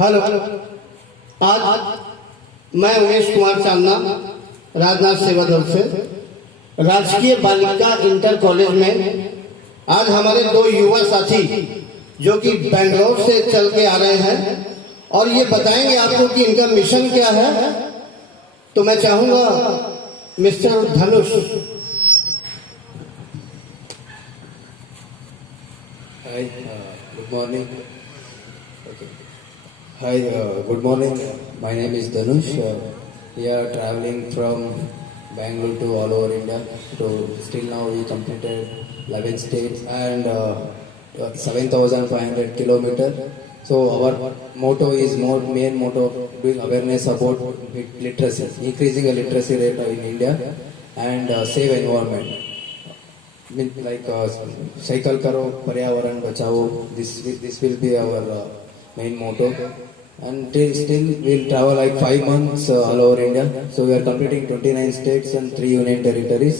Hello, आज मैं उमेश कुमार चांदना राजनाथ सेवा दल से राजकीय बालिका इंटर कॉलेज में आज हमारे दो युवा साथी जो कि बेंगलोर से चल के आ रहे हैं और ये बताएंगे आपको कि इनका मिशन क्या है। तो मैं चाहूंगा mister Dhanush. Hi, good morning. Okay. Hi, good morning. My name is Dhanush. We are traveling from Bangalore to all over India. So still now we completed 11 states and 7,500 kilometers. So our motto is main motto doing awareness about literacy, increasing the literacy rate in India and save environment. Like cycle karo, paryavaran bachao. This will be our main motto. And still we'll travel like 5 months all over India. So we are completing 29 states and 3 union territories.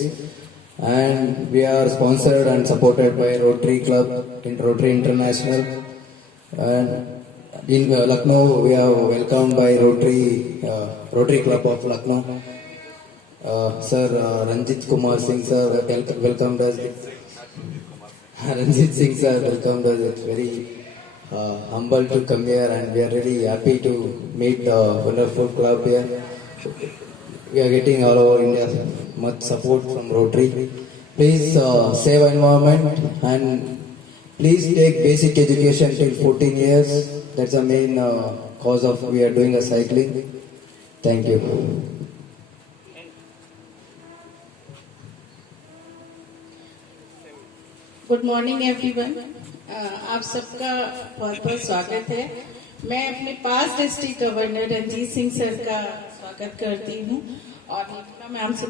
And we are sponsored and supported by Rotary Club, Rotary International. And in Lucknow, we are welcomed by Rotary Club of Lucknow. Sir Ranjit Kumar Singh sir welcomed us. Ranjit Singh sir welcomed us. It's very humble to come here, and we are really happy to meet the wonderful club here. We are getting all over India much support from Rotary. Please save environment and please take basic education till 14 years. That's the main cause of we are doing a cycling. Thank you. Good morning everyone. आप सबका बहुत बहुत स्वागत है। मैं अपने पास district governor Ranjit Singh sir का स्वागत करती हूँ और नीलिमा मैम से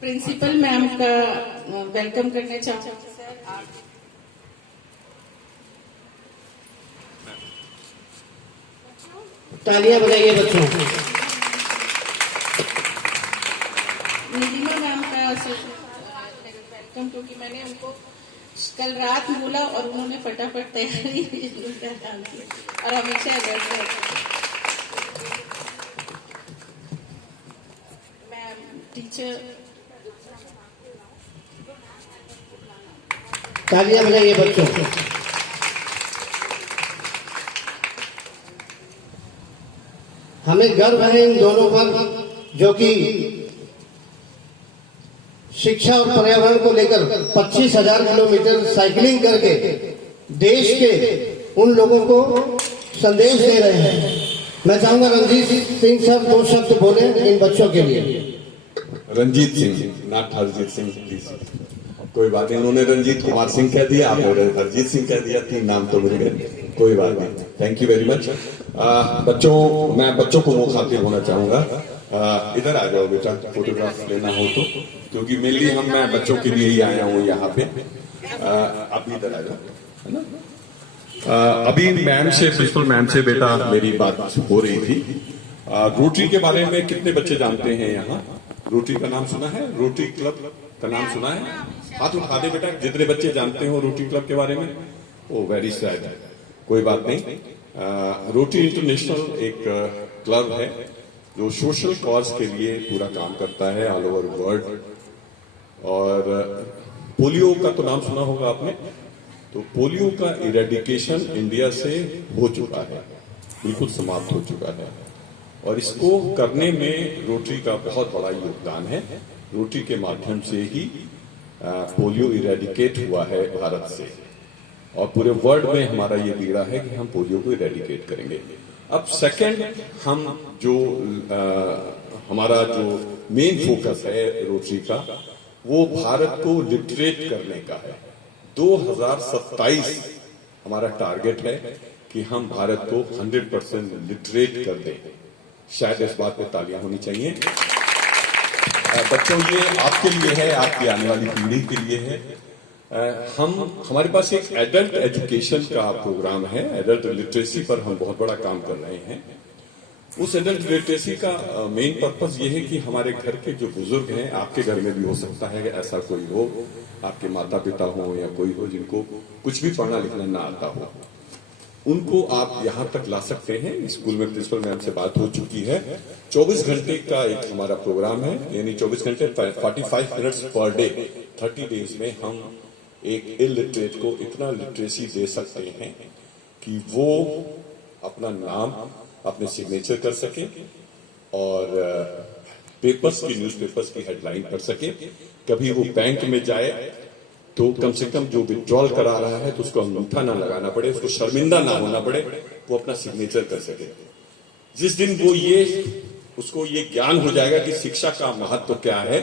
प्रिंसिपल मैम का वेलकम करना चाहूँगी। सर आप तालियां बजाइए बच्चों। नीलिमा मैम का वेलकम, क्योंकि मैंने उनको कल रात बोला और उन्होंने फटाफट तैयारी डाल दी और हमेशा अलर्ट रहती मैम टीचर। तालियां बजाइए बच्चों। हमें गर्व है इन दोनों पर जो कि शिक्षा और पर्यावरण को लेकर 25,000 किलोमीटर साइकिलिंग करके देश के उन लोगों को संदेश दे रहे हैं। मैं चाहूंगा रंजीत सिंह सर 2 शब्द बोले इन बच्चों के लिए। Ranjit Singh, not Harjeet Singh please. कोई बात नहीं, उन्होंने रंजीत कुमार सिंह कह दिया, आपने हरजीत सिंह कह दिया, 3 नाम तो मिल गए, कोई बात नहीं। Thank you very much. बच्चों, मैं बच्चों को मुखातिब होना चाहूंगा। इधर आ जाओ बेटा, फोटोग्राफ लेना हो तो, क्योंकि मेनली मैं बच्चों के लिए ही आया हूँ यहाँ पे। आप इधर आ जाओ, है ना। अभी मैम से, प्रिंसिपल मैम से बेटा मेरी बात हो रही थी। रोटरी के बारे में कितने बच्चे जानते हैं यहाँ? रोटरी का नाम सुना है? रोटरी क्लब का नाम सुना है? हाथ उठा दे बेटा जितने बच्चे जानते हो रोटरी क्लब के बारे में। ओ वेरी सैड, कोई बात नहीं। रोटरी इंटरनेशनल एक क्लब है जो सोशल कॉज के लिए पूरा काम करता है ऑल ओवर वर्ल्ड। और पोलियो का तो नाम सुना होगा आपने। तो पोलियो का इरेडिकेशन इंडिया से हो चुका है, बिल्कुल समाप्त हो चुका है, और इसको करने में रोटरी का बहुत बड़ा योगदान है। रोटरी के माध्यम से ही पोलियो इरेडिकेट हुआ है भारत से, और पूरे वर्ल्ड में हमारा ये बीड़ा है कि हम पोलियो को इरेडिकेट करेंगे। अब सेकंड, हम जो हमारा जो मेन फोकस है रोटरी का, वो भारत को लिटरेट करने का है। 2027 हमारा टारगेट है कि हम भारत को 100% लिटरेट कर दें। शायद इस बात पे तालियां होनी चाहिए। बच्चों, ये आपके लिए है, आपकी आने वाली पीढ़ी के लिए है। हमारे पास एक एडल्ट एजुकेशन का प्रोग्राम है, एडल्ट लिटरेसी पर हम बहुत बड़ा काम कर रहे हैं। उस एडल्ट लिटरेसी का मेन पर्पस ये है कि हमारे घर के जो बुजुर्ग हैं, आपके घर में भी हो सकता है कि ऐसा कोई हो, आपके माता पिता हो या कोई हो जिनको कुछ भी पढ़ना लिखना ना आता हो, उनको आप यहां तक ला सकते हैं। स्कूल में प्रिंसिपल मैम से बात हो चुकी है। 24 घंटे का एक हमारा प्रोग्राम है, यानी 24 घंटे 45 मिनट्स पर डे, 30 डेज में हम एक इलिटरेट को इतना लिटरेसी दे सकते हैं कि वो अपना नाम, अपने सिग्नेचर कर सके और पेपर्स की, न्यूज़पेपर्स की हेडलाइन पढ़ सके। कभी वो बैंक में जाए तो कम से कम जो विड्रॉल करा रहा है तो उसको अंगूठा ना लगाना पड़े, उसको शर्मिंदा ना होना पड़े, वो अपना सिग्नेचर कर सके। जिस दिन वो उसको ये ज्ञान हो जाएगा कि शिक्षा का महत्व क्या है,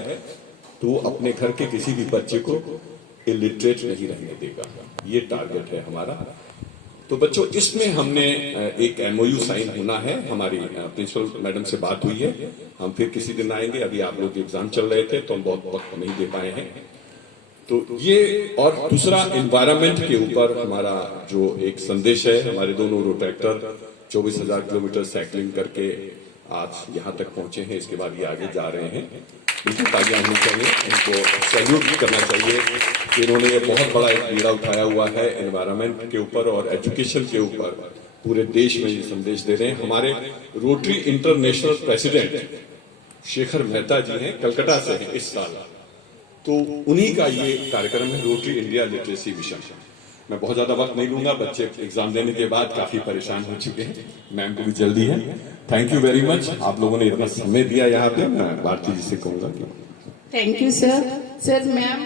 तो वो अपने घर के किसी भी बच्चे को इलिटरेट नहीं रहने देगा। ये टारगेट है हमारा। तो बच्चों, इसमें हमने एक MOU साइन होना है। हमारी प्रिंसिपल मैडम से बात हुई है, हम फिर किसी दिन आएंगे। अभी आप लोग एग्जाम चल रहे थे तो हम बहुत वक्त नहीं दे पाए हैं। तो ये, और दूसरा एनवायरनमेंट के ऊपर हमारा जो एक संदेश है, हमारे दोनों रोटेक्टर 24,000 किलोमीटर साइकिलिंग करके आज यहाँ तक पहुंचे हैं। इसके बाद ये आगे जा रहे हैं। बिल्कुल तालियां होनी चाहिए, इनको सैल्यूट करना चाहिए कि इन्होंने ये बहुत बड़ा एक बीड़ा उठाया हुआ है एनवायरनमेंट के ऊपर और एजुकेशन के ऊपर। पूरे देश में ये संदेश दे रहे हैं। हमारे Rotary International president Shekhar Mehta ji हैं, कलकत्ता से हैं इस साल। तो उन्हीं का ये कार्यक्रम है, रोटरी इंडिया लिटरेसी मिशन। मैं बहुत ज्यादा वक्त नहीं लूंगा, बच्चे एग्जाम देने के बाद काफी परेशान हो चुके हैं, मैम को भी जल्दी है। थैंक यू वेरी मच, आप लोगों ने इतना समय दिया यहाँ पे। मैं भारती जी से कहूंगा कि thank you sir. Sir, ma'am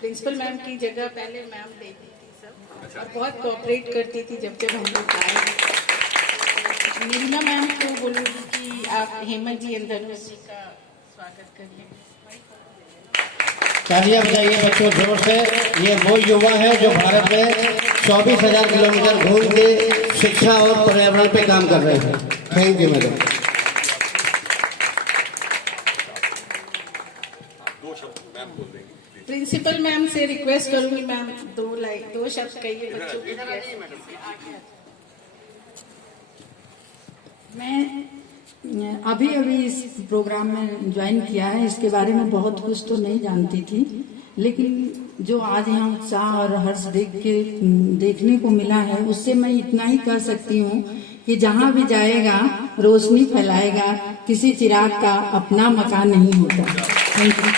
principal ma'am की जगह पहले मैम देती थी सब, और बहुत कोऑपरेट करती थी जब जब हम लोग आए। नीलिमा मैम को बोलूंगी कि आप हेमंत जी अंदर जी का स्वागत करिए। तालियां बजाइए बच्चों जोर से। ये वो युवा है जो भारत में 24,000 किलोमीटर घूम के शिक्षा और पर्यावरण पे काम कर रहे हैं। Thank you madam. Principal ma'am से रिक्वेस्ट करूंगी, मैम दो शब्द कहिए बच्चों के लिए। मैं अभी इस प्रोग्राम में ज्वाइन किया है, इसके बारे में बहुत कुछ तो नहीं जानती थी, लेकिन जो आज यहाँ उत्साह और हर्ष देखने को मिला है, उससे मैं इतना ही कह सकती हूँ कि जहाँ भी जाएगा रोशनी फैलाएगा, किसी चिराग का अपना मकान नहीं होता। Thank you.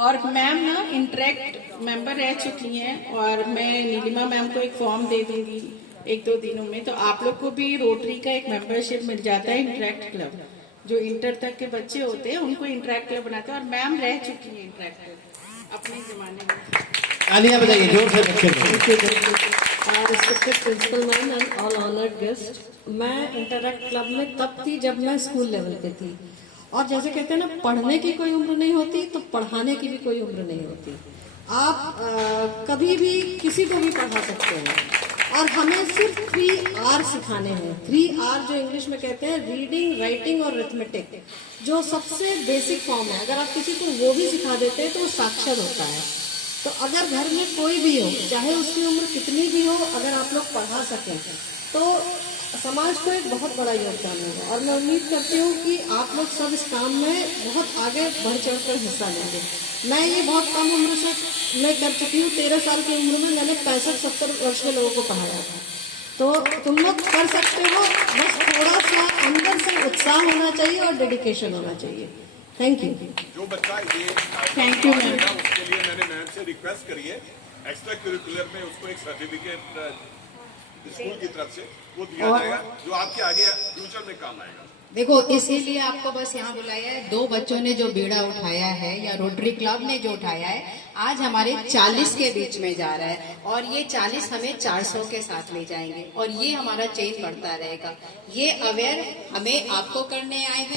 और मैम ना इंटरेक्ट मेंबर रह चुकी हैं, और मैं नीलिमा मैम को एक फॉर्म दे दूंगी 1-2 दिनों में, तो आप लोग को भी रोटरी का एक मेंबरशिप मिल जाता है, इंटरेक्ट क्लब। जो इंटर तक के बच्चे होते हैं उनको इंटरेक्ट क्लब बनाते हैं, और मैम रह चुकी है इंटरेक्ट क्लब अपने जमाने में। तालियां बजाइए जोर से बच्चे। Respected principal ma'am and all honoured guest, मैं इंटरैक्ट क्लब में तब थी जब मैं स्कूल लेवल पे थी। और जैसे कहते हैं ना, पढ़ने की कोई उम्र नहीं होती तो पढ़ाने की भी कोई उम्र नहीं होती। आप कभी भी किसी को भी पढ़ा सकते हैं। और हमें सिर्फ 3R सिखाने हैं। 3R जो इंग्लिश में कहते हैं, रीडिंग, राइटिंग और अरिथमेटिक, जो सबसे बेसिक फॉर्म है। अगर आप किसी को वो भी सिखा देते हैं तो वो साक्षर होता है। तो अगर घर में कोई भी हो, चाहे उसकी उम्र कितनी भी हो, अगर आप लोग पढ़ा सकें तो समाज को एक बहुत बड़ा योगदान होगा। और मैं उम्मीद करती हूँ कि आप लोग सब इस काम में बहुत आगे बढ़ चढ़कर हिस्सा लेंगे। मैं ये बहुत कम उम्र से मैं कर चुकी हूँ। 13 साल की उम्र में मैंने 65-70 वर्ष के लोगों को पढ़ाया था। तो तुम लोग कर सकते हो, बस थोड़ा सा अंदर से उत्साह होना चाहिए और डेडिकेशन होना चाहिए। Thank you. जो बच्चा ये थैंक यू मैम। उसके लिए मैंने मैम से रिक्वेस्ट करी है, एक्स्ट्रा करिकुलर में उसको एक सर्टिफिकेट स्कूल की तरफ से वो दिया जाएगा, जो आपके आगे फ्यूचर में काम आएगा। देखो, इसीलिए आपको बस यहाँ बुलाया है। 2 बच्चों ने जो बीड़ा उठाया है, या रोटरी क्लब ने जो उठाया है, आज हमारे 40 के बीच में जा रहा है, और ये 40 हमें 400 के साथ ले जाएंगे, और ये हमारा चेन बढ़ता रहेगा। ये अवेयर हमें आपको करने आए हैं।